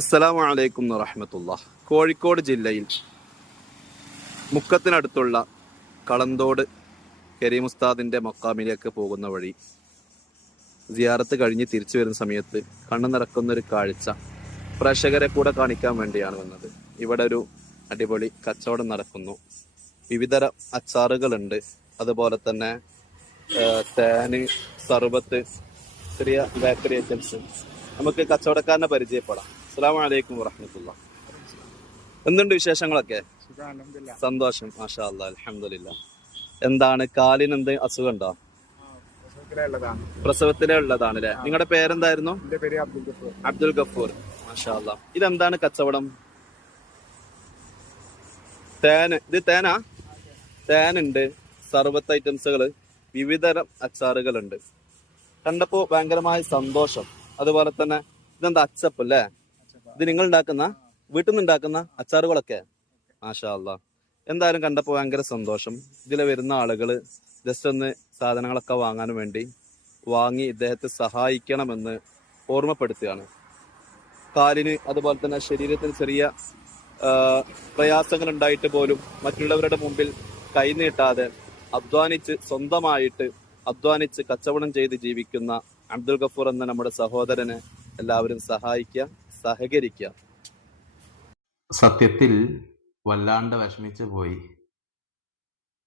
അസ്സലാമു അലൈക്കും വറഹമത്തുള്ള കോഴിക്കോട് ജില്ലയിൽ മുക്കത്തിനടുത്തുള്ള കളന്തോട് കരീം ഉസ്താദിന്റെ മക്കാമിലേക്ക് പോകുന്ന വഴി സിയാറത്ത് കഴിഞ്ഞ് തിരിച്ചു വരുന്ന സമയത്ത് കണ്ണു നിറക്കുന്ന ഒരു കാഴ്ച പ്രേക്ഷകരെ കൂടെ കാണിക്കാൻ വേണ്ടിയാണ് വന്നത്. ഇവിടെ ഒരു അടിപൊളി കച്ചവടം നടക്കുന്നു. വിവിധതരം അച്ചാറുകളുണ്ട്. അതുപോലെ തന്നെ തേന് സർബത്ത് ചെറിയ ബേക്കറി ഐറ്റംസ്. നമുക്ക് കച്ചവടക്കാരനെ പരിചയപ്പെടാം. അലൈക്കും വറഹമത്തുള്ള. എന്തുണ്ട് വിശേഷങ്ങളൊക്കെ. സന്തോഷം മാഷാ അല്ലാ അലഹമില്ല എന്താണ് കാലിന് എന്ത് അസുഖം ഉണ്ടോ പ്രസവത്തിലേ ഉള്ളതാണ് അല്ലേ? നിങ്ങളുടെ പേരെന്തായിരുന്നു? അബ്ദുൽ ഗഫൂർ. മാഷാ അല്ല ഇതെന്താണ് കച്ചവടം? തേന് ഇത് തേനാ? തേനുണ്ട്. സർബത്ത് ഐറ്റംസുകൾ വിവിധതരം അച്ചാറുകളുണ്ട്. കണ്ടപ്പോ ഭയങ്കരമായ സന്തോഷം. അതുപോലെ തന്നെ ഇതെന്താ അച്ചപ്പ് അല്ലേ ഇത് നിങ്ങൾ ഉണ്ടാക്കുന്ന വീട്ടിൽ നിന്ന് ഉണ്ടാക്കുന്ന അച്ചാറുകളൊക്കെ? അല്ലാ എന്തായാലും കണ്ടപ്പോൾ ഭയങ്കര സന്തോഷം. ഇതിൽ വരുന്ന ആളുകൾ ജസ്റ്റ് ഒന്ന് സാധനങ്ങളൊക്കെ വാങ്ങാൻ വേണ്ടി വാങ്ങി ഇദ്ദേഹത്തെ സഹായിക്കണമെന്ന് ഓർമ്മപ്പെടുത്തുകയാണ്. കാലിന് അതുപോലെ തന്നെ ശരീരത്തിന് ചെറിയ പ്രയാസങ്ങൾ ഉണ്ടായിട്ട് പോലും മറ്റുള്ളവരുടെ മുമ്പിൽ കൈനീട്ടാതെ അധ്വാനിച്ച് സ്വന്തമായിട്ട് അധ്വാനിച്ച് കച്ചവടം ചെയ്ത് ജീവിക്കുന്ന അബ്ദുൽ ഗഫൂർ എന്ന നമ്മുടെ സഹോദരനെ എല്ലാവരും സഹായിക്കുക. സഹകരിക്കുക സത്യത്തിൽ വല്ലാണ്ട് വിഷമിച്ചു പോയി.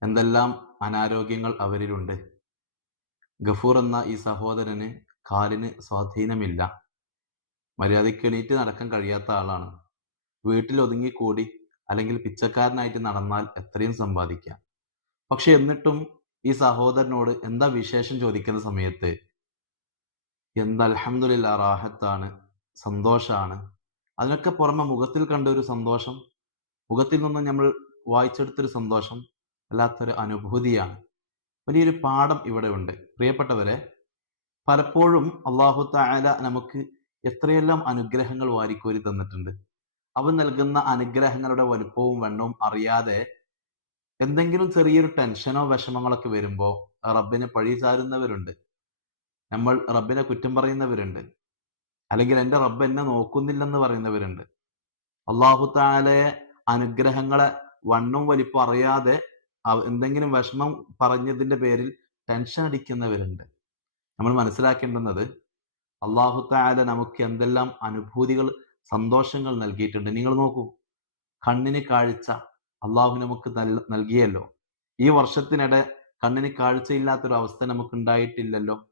എന്തെല്ലാം അനാരോഗ്യങ്ങൾ അവരിലുണ്ട്. ഗഫൂർ എന്ന ഈ സഹോദരന് കാലിന് സ്വാധീനമില്ല. മര്യാദയ്ക്ക് എണീറ്റ് നടക്കാൻ കഴിയാത്ത ആളാണ്. വീട്ടിൽ ഒതുങ്ങിക്കൂടി അല്ലെങ്കിൽ പിച്ചക്കാരനായിട്ട് നടന്നാൽ എത്രയും സമ്പാദിക്കാം. പക്ഷെ എന്നിട്ടും ഈ സഹോദരനോട് എന്താ വിശേഷം ചോദിക്കുന്ന സമയത്ത് എന്താ അൽഹംദുലില്ല റാഹത്താണ്. സന്തോഷാണ്. അതിനൊക്കെ പുറമെ മുഖത്തിൽ കണ്ട ഒരു സന്തോഷം മുഖത്തിൽ നിന്ന് നമ്മൾ വായിച്ചെടുത്തൊരു സന്തോഷം വല്ലാത്തൊരു അനുഭൂതിയാണ്. വലിയൊരു പാഠം ഇവിടെ ഉണ്ട്. പ്രിയപ്പെട്ടവരെ പലപ്പോഴും അള്ളാഹു താല നമുക്ക് എത്രയെല്ലാം അനുഗ്രഹങ്ങൾ വാരിക്കോരി തന്നിട്ടുണ്ട്. അവൻ നൽകുന്ന അനുഗ്രഹങ്ങളുടെ വലുപ്പവും വെണ്ണവും അറിയാതെ എന്തെങ്കിലും ചെറിയൊരു ടെൻഷനോ വിഷമങ്ങളൊക്കെ വരുമ്പോൾ റബ്ബിനെ പഴി ചാരുന്നവരുണ്ട്. നമ്മൾ റബ്ബിനെ കുറ്റം പറയുന്നവരുണ്ട്. അല്ലെങ്കിൽ എന്റെ റബ്ബ് എന്നെ നോക്കുന്നില്ലെന്ന് പറയുന്നവരുണ്ട്. അള്ളാഹു താലെ അനുഗ്രഹങ്ങളെ വണ്ണും വലിപ്പം അറിയാതെ എന്തെങ്കിലും വിഷമം പറഞ്ഞതിന്റെ പേരിൽ ടെൻഷൻ അടിക്കുന്നവരുണ്ട്. നമ്മൾ മനസ്സിലാക്കേണ്ടുന്നത് അള്ളാഹു താല നമുക്ക് എന്തെല്ലാം അനുഭൂതികൾ സന്തോഷങ്ങൾ നൽകിയിട്ടുണ്ട്. നിങ്ങൾ നോക്കൂ കണ്ണിന് കാഴ്ച അള്ളാഹു നമുക്ക് നൽ- നൽകിയല്ലോ. ഈ വർഷത്തിനിടെ കണ്ണിന് കാഴ്ചയില്ലാത്തൊരു അവസ്ഥ നമുക്ക് ഉണ്ടായിട്ടില്ലല്ലോ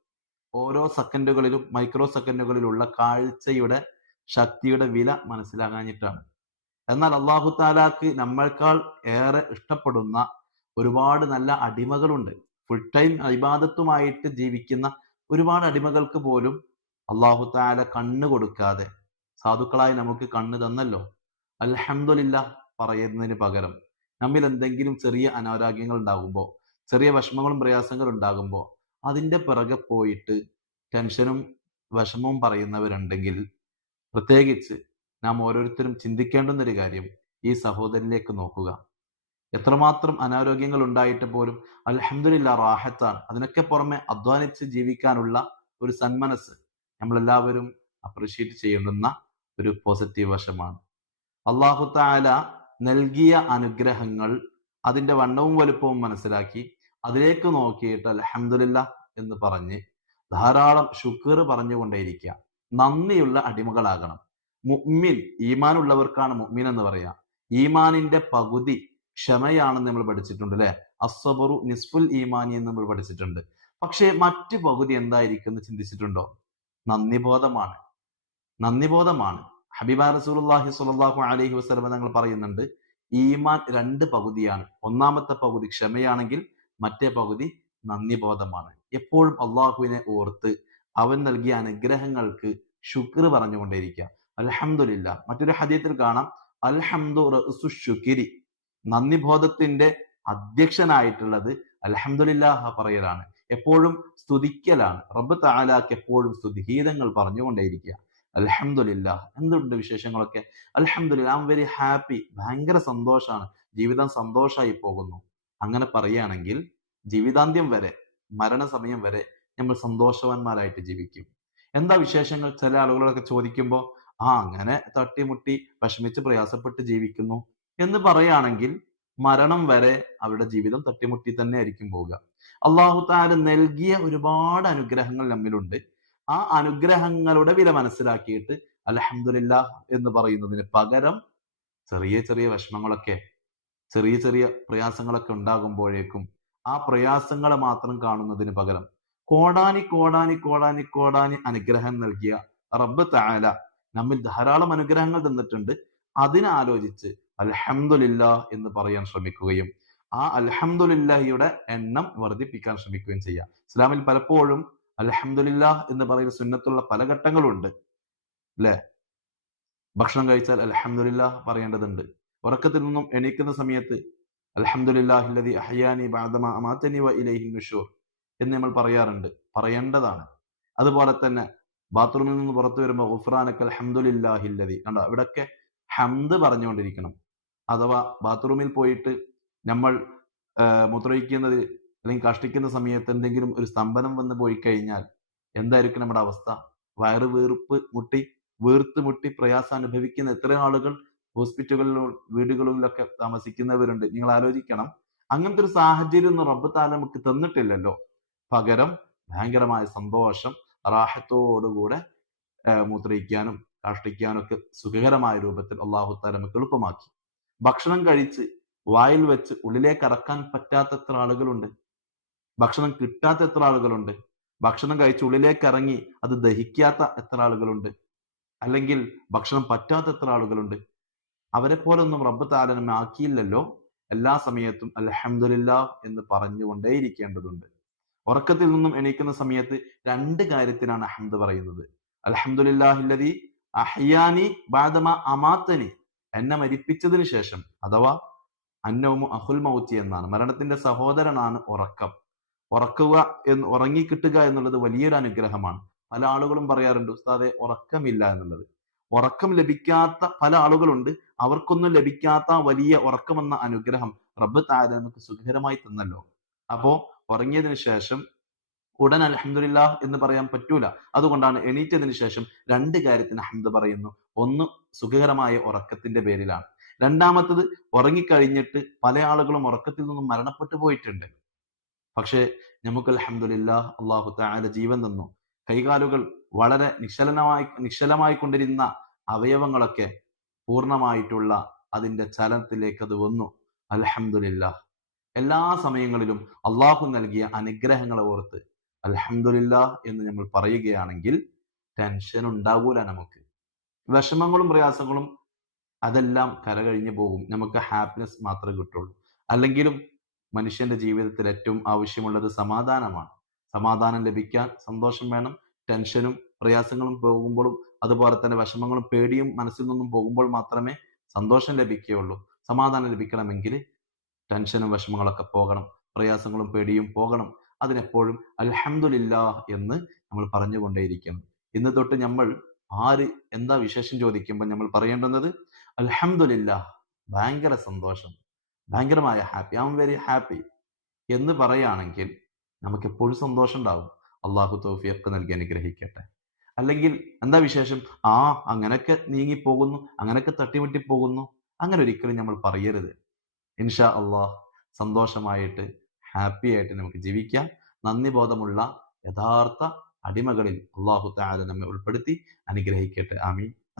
ഓരോ സെക്കൻഡുകളിലും മൈക്രോ സെക്കൻഡുകളിലുള്ള കാഴ്ചയുടെ ശക്തിയുടെ വില മനസ്സിലാകാഞ്ഞിട്ടാണ്. എന്നാൽ അള്ളാഹു താലാക്ക് നമ്മൾക്കാൾ ഏറെ ഇഷ്ടപ്പെടുന്ന ഒരുപാട് നല്ല അടിമകളുണ്ട്. ഫുൾ ടൈം അഭിബാധത്തുമായിട്ട് ജീവിക്കുന്ന ഒരുപാട് അടിമകൾക്ക് പോലും അള്ളാഹു താല കണ്ണ് കൊടുക്കാതെ സാധുക്കളായി നമുക്ക് കണ്ണ് തന്നല്ലോ. അലഹമില്ല പറയുന്നതിന് പകരം. നമ്മിൽ എന്തെങ്കിലും ചെറിയ അനാരോഗ്യങ്ങൾ ഉണ്ടാകുമ്പോൾ ചെറിയ വിഷമങ്ങളും പ്രയാസങ്ങളും ഉണ്ടാകുമ്പോൾ അതിന്റെ പിറകെ പോയിട്ട് ടെൻഷനും വിഷമവും പറയുന്നവരുണ്ടെങ്കിൽ പ്രത്യേകിച്ച് നാം ഓരോരുത്തരും ചിന്തിക്കേണ്ടുന്ന ഒരു കാര്യം ഈ സഹോദരനിലേക്ക് നോക്കുക. എത്രമാത്രം അനാരോഗ്യങ്ങൾ ഉണ്ടായിട്ട് പോലും അലഹമില്ല റാഹത്താണ് അതിനൊക്കെ പുറമെ അധ്വാനിച്ച് ജീവിക്കാനുള്ള ഒരു സന്മനസ് നമ്മളെല്ലാവരും അപ്രീഷിയേറ്റ് ചെയ്യേണ്ടുന്ന ഒരു പോസിറ്റീവ് വശമാണ്. അള്ളാഹു താല നൽകിയ അനുഗ്രഹങ്ങൾ അതിന്റെ വണ്ണവും വലുപ്പവും മനസ്സിലാക്കി അതിലേക്ക് നോക്കിയിട്ട് അൽഹംദുലില്ല എന്ന് പറഞ്ഞ് ധാരാളം ശുക്ർ പറഞ്ഞുകൊണ്ടേയിരിക്കുക. നന്ദിയുള്ള അടിമകളാകണം. മുഅ്മിൻ ഈമാൻ ഉള്ളവർക്കാണ് മുഅ്മിൻ എന്ന് പറയാ. ഈമാനിന്റെ പകുതി ക്ഷമയാണെന്ന് നമ്മൾ പഠിച്ചിട്ടുണ്ട് അല്ലെ? അസ്സബറു നിസ്ഫുൽ ഈമാനി എന്ന് നമ്മൾ പഠിച്ചിട്ടുണ്ട്. പക്ഷേ മറ്റു പകുതി എന്തായിരിക്കും എന്ന് ചിന്തിച്ചിട്ടുണ്ടോ? നന്ദിബോധമാണ്. നന്ദിബോധമാണ്. ഹബീബ റസൂലുള്ളാഹി സ്വല്ലല്ലാഹു അലൈഹി വസല്ലം ഞങ്ങൾ പറയുന്നുണ്ട് ഈമാൻ രണ്ട് പകുതിയാണ്. ഒന്നാമത്തെ പകുതി ക്ഷമയാണെങ്കിൽ മറ്റേ പകുതി നന്ദിബോധമാണ്. എപ്പോഴും അള്ളാഹുവിനെ ഓർത്ത് അവൻ നൽകിയ അനുഗ്രഹങ്ങൾക്ക് ശുക്ർ പറഞ്ഞുകൊണ്ടേയിരിക്കുക. അലഹമില്ല മറ്റൊരു ഹദീത്തിൽ കാണാം. അൽഹംദു റസു ശുക്രി. നന്ദിബോധത്തിന്റെ അധ്യക്ഷനായിട്ടുള്ളത് അൽഹംദുലില്ലാഹ പറയലാണ്. എപ്പോഴും സ്തുതിക്കലാണ്. റബ്ബ് താലാക്ക് എപ്പോഴും സ്തുതിഗീതങ്ങൾ പറഞ്ഞുകൊണ്ടേയിരിക്കുക. അൽഹംദുലില്ല. എന്തുണ്ട് വിശേഷങ്ങളൊക്കെ? അലഹമില്ല ഐ എം വെരി ഹാപ്പി ഭയങ്കര സന്തോഷമാണ് ജീവിതം സന്തോഷമായി പോകുന്നു. അങ്ങനെ പറയുകയാണെങ്കിൽ ജീവിതാന്ത്യം വരെ മരണസമയം വരെ നമ്മൾ സന്തോഷവാന്മാരായിട്ട് ജീവിക്കും. എന്താ വിശേഷങ്ങൾ? ചില ആളുകളൊക്കെ ചോദിക്കുമ്പോൾ ആ അങ്ങനെ തട്ടിമുട്ടി വിഷമിച്ച് പ്രയാസപ്പെട്ട് ജീവിക്കുന്നു. എന്ന് പറയുകയാണെങ്കിൽ മരണം വരെ അവരുടെ ജീവിതം തട്ടിമുട്ടി തന്നെ ആയിരിക്കും പോവുക. അള്ളാഹു താര് നൽകിയ ഒരുപാട് അനുഗ്രഹങ്ങൾ നമ്മിലുണ്ട്. ആ അനുഗ്രഹങ്ങളുടെ വില മനസ്സിലാക്കിയിട്ട് അലഹമില്ല എന്ന് പറയുന്നതിന് പകരം ചെറിയ ചെറിയ വിഷമങ്ങളൊക്കെ ചെറിയ ചെറിയ പ്രയാസങ്ങളൊക്കെ ഉണ്ടാകുമ്പോഴേക്കും ആ പ്രയാസങ്ങളെ മാത്രം കാണുന്നതിന് പകരം കോടാനി കോടാനി കോടാനി കോടാനി അനുഗ്രഹം നൽകിയ റബ്ബ് താല നമ്മിൽ ധാരാളം അനുഗ്രഹങ്ങൾ തന്നിട്ടുണ്ട്. അതിനാലോചിച്ച് അലഹമുല്ല എന്ന് പറയാൻ ശ്രമിക്കുകയും ആ അലഹമുല്ലയുടെ എണ്ണം വർദ്ധിപ്പിക്കാൻ ശ്രമിക്കുകയും ചെയ്യാം. ഇസ്ലാമിൽ പലപ്പോഴും അൽഹംദുലില്ല എന്ന് പറയുന്ന സുന്നത്തുള്ള പല ഘട്ടങ്ങളുണ്ട്. അല്ലെ ഭക്ഷണം കഴിച്ചാൽ അൽഹംദുലില്ല പറയേണ്ടതുണ്ട്. ഉറക്കത്തിൽ നിന്നും എണീക്കുന്ന സമയത്ത് അൽഹംദുലില്ലാഹില്ലതി അഹ്യാനി ബാദമ അമാതനി വ ഇലൈഹി നുഷൂർ എന്ന് നമ്മൾ പറയാറുണ്ട്. പറയേണ്ടതാണ്. അതുപോലെ തന്നെ ബാത്റൂമിൽ നിന്ന് പുറത്തു വരുമ്പോൾ ഗുഫ്രാനക്ക് ഹംദുലില്ലാഹില്ലതി കണ്ടോ? ഇവിടൊക്കെ ഹംദ് പറഞ്ഞുകൊണ്ടിരിക്കണം. അഥവാ ബാത്റൂമിൽ പോയിട്ട് നമ്മൾ മുത്രയിക്കുന്നത് അല്ലെങ്കിൽ കഷ്ടിക്കുന്ന സമയത്ത് എന്തെങ്കിലും ഒരു സ്തംഭനം വന്ന് പോയി കഴിഞ്ഞാൽ എന്തായിരിക്കും നമ്മുടെ അവസ്ഥ? വയറ് വീർപ്പ് മുട്ടി വീർത്ത് മുട്ടി പ്രയാസം അനുഭവിക്കുന്ന എത്ര ആളുകൾ ഹോസ്പിറ്റലുകളിലും വീടുകളിലൊക്കെ താമസിക്കുന്നവരുണ്ട്. നിങ്ങൾ ആലോചിക്കണം. അങ്ങനത്തെ ഒരു സാഹചര്യം ഒന്നും റബ്ബ് താല നമുക്ക് തന്നിട്ടില്ലല്ലോ. പകരം ഭയങ്കരമായ സന്തോഷം റാഹത്തോടുകൂടെ മൂത്രയിക്കാനും കാഷ്ടിക്കാനും ഒക്കെ സുഖകരമായ രൂപത്തിൽ അള്ളാഹു താല നമുക്ക് എളുപ്പമാക്കി. ഭക്ഷണം കഴിച്ച് വായിൽ വെച്ച് ഉള്ളിലേക്ക് അറക്കാൻ പറ്റാത്ത എത്ര ആളുകളുണ്ട്? ഭക്ഷണം കിട്ടാത്ത എത്ര ആളുകളുണ്ട്? ഭക്ഷണം കഴിച്ച് ഉള്ളിലേക്ക് ഇറങ്ങി അത് ദഹിക്കാത്ത എത്ര ആളുകളുണ്ട്? അല്ലെങ്കിൽ ഭക്ഷണം പറ്റാത്ത എത്ര ആളുകളുണ്ട്? അവരെ പോലൊന്നും റബ്ബ് താലനം ആക്കിയില്ലല്ലോ എല്ലാ സമയത്തും അലഹമില്ല എന്ന് പറഞ്ഞുകൊണ്ടേയിരിക്കേണ്ടതുണ്ട്. ഉറക്കത്തിൽ നിന്നും എണീക്കുന്ന സമയത്ത് രണ്ട് കാര്യത്തിനാണ് അഹമ്മദ് പറയുന്നത്. അലഹമുല്ലാഹില്ലതി അഹ്യാനി ബാദമ അമാത്തനി. എന്നെ മരിപ്പിച്ചതിന് ശേഷം അഥവാ അന്നവും അഹുൽ മൗത്തി എന്നാണ്. മരണത്തിന്റെ സഹോദരനാണ് ഉറക്കം. ഉറക്കുക എന്ന് ഉറങ്ങിക്കിട്ടുക എന്നുള്ളത് വലിയൊരു അനുഗ്രഹമാണ്. പല ആളുകളും പറയാറുണ്ട് ഉസ്താദെ ഉറക്കമില്ല എന്നുള്ളത്. ഉറക്കം ലഭിക്കാത്ത പല ആളുകളുണ്ട്. അവർക്കൊന്നും ലഭിക്കാത്ത വലിയ ഉറക്കമെന്ന അനുഗ്രഹം റബ്ബ് താര നമുക്ക് സുഖകരമായി തന്നല്ലോ. അപ്പോ ഉറങ്ങിയതിനു ശേഷം ഉടൻ അലഹമില്ല എന്ന് പറയാൻ പറ്റൂല. അതുകൊണ്ടാണ് എണീറ്റതിന് ശേഷം രണ്ട് കാര്യത്തിന് അഹമ്മദ് പറയുന്നു. ഒന്ന് സുഖകരമായ ഉറക്കത്തിന്റെ പേരിലാണ്. രണ്ടാമത്തത് ഉറങ്ങിക്കഴിഞ്ഞിട്ട് പല ആളുകളും ഉറക്കത്തിൽ നിന്നും മരണപ്പെട്ടു പോയിട്ടുണ്ട്. പക്ഷേ നമുക്ക് അലഹമില്ല അള്ളാഹു താര ജീവൻ തന്നു. കൈകാലുകൾ വളരെ നിശ്ചലനമായി നിശ്ചലമായി കൊണ്ടിരുന്ന അവയവങ്ങളൊക്കെ പൂർണമായിട്ടുള്ള അതിന്റെ ചലനത്തിലേക്ക് അത് വന്നു. അൽഹംദുലില്ലാ. എല്ലാ സമയങ്ങളിലും അള്ളാഹു നൽകിയ അനുഗ്രഹങ്ങളെ ഓർത്ത് അലഹമില്ല എന്ന് നമ്മൾ പറയുകയാണെങ്കിൽ ടെൻഷൻ ഉണ്ടാകൂല നമുക്ക്. വിഷമങ്ങളും പ്രയാസങ്ങളും അതെല്ലാം കരകഴിഞ്ഞു പോകും. നമുക്ക് ഹാപ്പിനെസ് മാത്രമേ കിട്ടുള്ളൂ. അല്ലെങ്കിലും മനുഷ്യന്റെ ജീവിതത്തിൽ ഏറ്റവും ആവശ്യമുള്ളത് സമാധാനമാണ്. സമാധാനം ലഭിക്കാൻ സന്തോഷം വേണം. ടെൻഷനും പ്രയാസങ്ങളും പോകുമ്പോഴും അതുപോലെ തന്നെ വിഷമങ്ങളും പേടിയും മനസ്സിൽ നിന്നും പോകുമ്പോൾ മാത്രമേ സന്തോഷം ലഭിക്കുകയുള്ളൂ. സമാധാനം ലഭിക്കണമെങ്കിൽ ടെൻഷനും വിഷമങ്ങളൊക്കെ പോകണം. പ്രയാസങ്ങളും പേടിയും പോകണം. അതിനെപ്പോഴും അൽഹംദുലില്ല എന്ന് നമ്മൾ പറഞ്ഞുകൊണ്ടേയിരിക്കണം ഇന്ന് തൊട്ട് നമ്മൾ ആര് എന്താ വിശേഷം ചോദിക്കുമ്പോൾ നമ്മൾ പറയേണ്ടുന്നത്? അൽഹംദുലില്ല ഭയങ്കര സന്തോഷം ഭയങ്കരമായ happy I am very happy എന്ന് പറയുകയാണെങ്കിൽ നമുക്ക് എപ്പോഴും സന്തോഷം ഉണ്ടാവും അള്ളാഹു തോഫിയൊക്കെ നൽകി അനുഗ്രഹിക്കട്ടെ. അല്ലെങ്കിൽ എന്താ വിശേഷം? ആ അങ്ങനെയൊക്കെ നീങ്ങിപ്പോകുന്നു അങ്ങനൊക്കെ തട്ടിമുട്ടി പോകുന്നു അങ്ങനെ ഒരിക്കലും നമ്മൾ പറയരുത്. ഇൻഷാ അള്ളാഹ് സന്തോഷമായിട്ട് ഹാപ്പി ആയിട്ട് നമുക്ക് ജീവിക്കാം. നന്ദി ബോധമുള്ള യഥാർത്ഥ അടിമകളിൽ അള്ളാഹു താല നമ്മെ ഉൾപ്പെടുത്തി അനുഗ്രഹിക്കട്ടെ. ആമീൻ.